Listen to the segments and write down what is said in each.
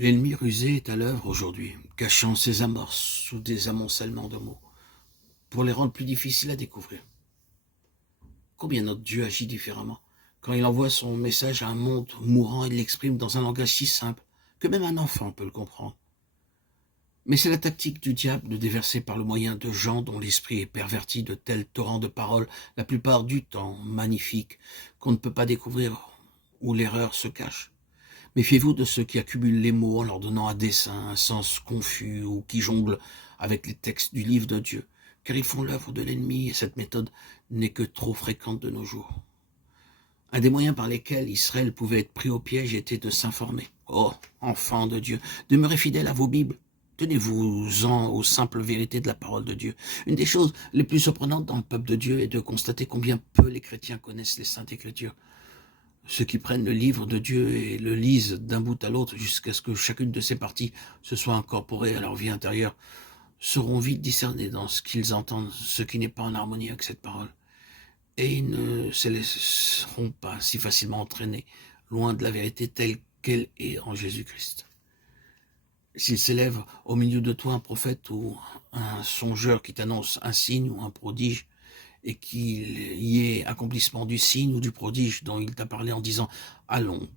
L'ennemi rusé est à l'œuvre aujourd'hui, cachant ses amorces sous des amoncellements de mots, pour les rendre plus difficiles à découvrir. Combien notre Dieu agit différemment, quand il envoie son message à un monde mourant et l'exprime dans un langage si simple, que même un enfant peut le comprendre. Mais c'est la tactique du diable de déverser par le moyen de gens dont l'esprit est perverti de tels torrents de paroles, la plupart du temps magnifiques, qu'on ne peut pas découvrir, où l'erreur se cache. Méfiez-vous de ceux qui accumulent les mots en leur donnant à dessein un sens confus ou qui jonglent avec les textes du livre de Dieu, car ils font l'œuvre de l'ennemi et cette méthode n'est que trop fréquente de nos jours. Un des moyens par lesquels Israël pouvait être pris au piège était de s'informer. Oh, enfants de Dieu, demeurez fidèles à vos Bibles. Tenez-vous-en aux simples vérités de la parole de Dieu. Une des choses les plus surprenantes dans le peuple de Dieu est de constater combien peu les chrétiens connaissent les Saintes Écritures. Ceux qui prennent le livre de Dieu et le lisent d'un bout à l'autre jusqu'à ce que chacune de ces parties se soit incorporée à leur vie intérieure seront vite discernés dans ce qu'ils entendent, ce qui n'est pas en harmonie avec cette parole. Et ils ne se laisseront pas si facilement entraîner loin de la vérité telle qu'elle est en Jésus-Christ. S'il s'élève au milieu de toi un prophète ou un songeur qui t'annonce un signe ou un prodige, et qu'il y ait accomplissement du signe ou du prodige dont il t'a parlé en disant « Allons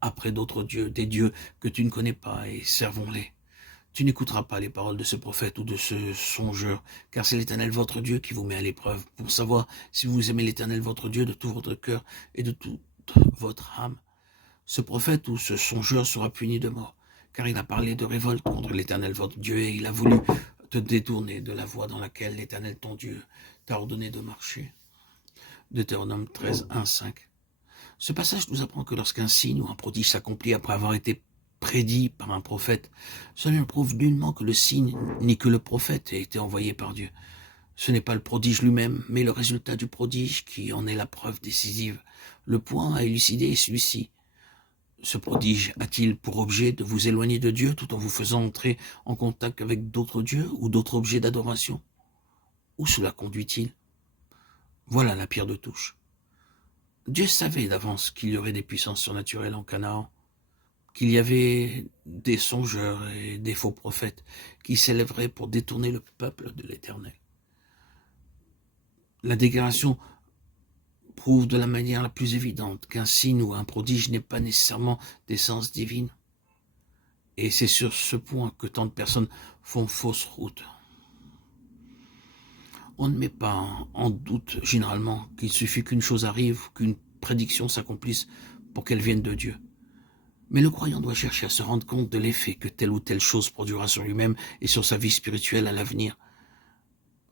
après d'autres dieux, des dieux que tu ne connais pas, et servons-les ». Tu n'écouteras pas les paroles de ce prophète ou de ce songeur, car c'est l'Éternel votre Dieu qui vous met à l'épreuve, pour savoir si vous aimez l'Éternel votre Dieu de tout votre cœur et de toute votre âme. Ce prophète ou ce songeur sera puni de mort, car il a parlé de révolte contre l'Éternel votre Dieu, et il a voulu te détourner de la voie dans laquelle l'Éternel ton Dieu t'a ordonné de marcher. Deutéronome 13, 1, 5. Ce passage nous apprend que lorsqu'un signe ou un prodige s'accomplit après avoir été prédit par un prophète, cela ne prouve nullement que le signe ni que le prophète ait été envoyé par Dieu. Ce n'est pas le prodige lui-même, mais le résultat du prodige qui en est la preuve décisive. Le point à élucider est celui-ci. Ce prodige a-t-il pour objet de vous éloigner de Dieu tout en vous faisant entrer en contact avec d'autres dieux ou d'autres objets d'adoration? Où cela conduit-il? Voilà la pierre de touche. Dieu savait d'avance qu'il y aurait des puissances surnaturelles en Canaan, qu'il y avait des songeurs et des faux prophètes qui s'élèveraient pour détourner le peuple de l'Éternel. La déclaration prouve de la manière la plus évidente qu'un signe ou un prodige n'est pas nécessairement d'essence divine. Et c'est sur ce point que tant de personnes font fausse route. On ne met pas en doute généralement qu'il suffit qu'une chose arrive, qu'une prédiction s'accomplisse pour qu'elle vienne de Dieu. Mais le croyant doit chercher à se rendre compte de l'effet que telle ou telle chose produira sur lui-même et sur sa vie spirituelle à l'avenir.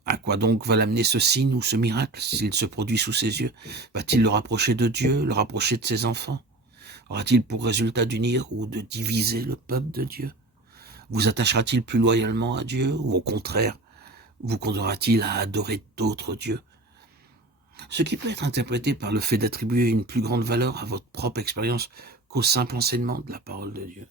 À quoi donc va l'amener ce signe ou ce miracle s'il se produit sous ses yeux? Va-t-il le rapprocher de Dieu, le rapprocher de ses enfants? Aura-t-il pour résultat d'unir ou de diviser le peuple de Dieu? Vous attachera-t-il plus loyalement à Dieu ou au contraire, vous conduira-t-il à adorer d'autres dieux? Ce qui peut être interprété par le fait d'attribuer une plus grande valeur à votre propre expérience qu'au simple enseignement de la parole de Dieu.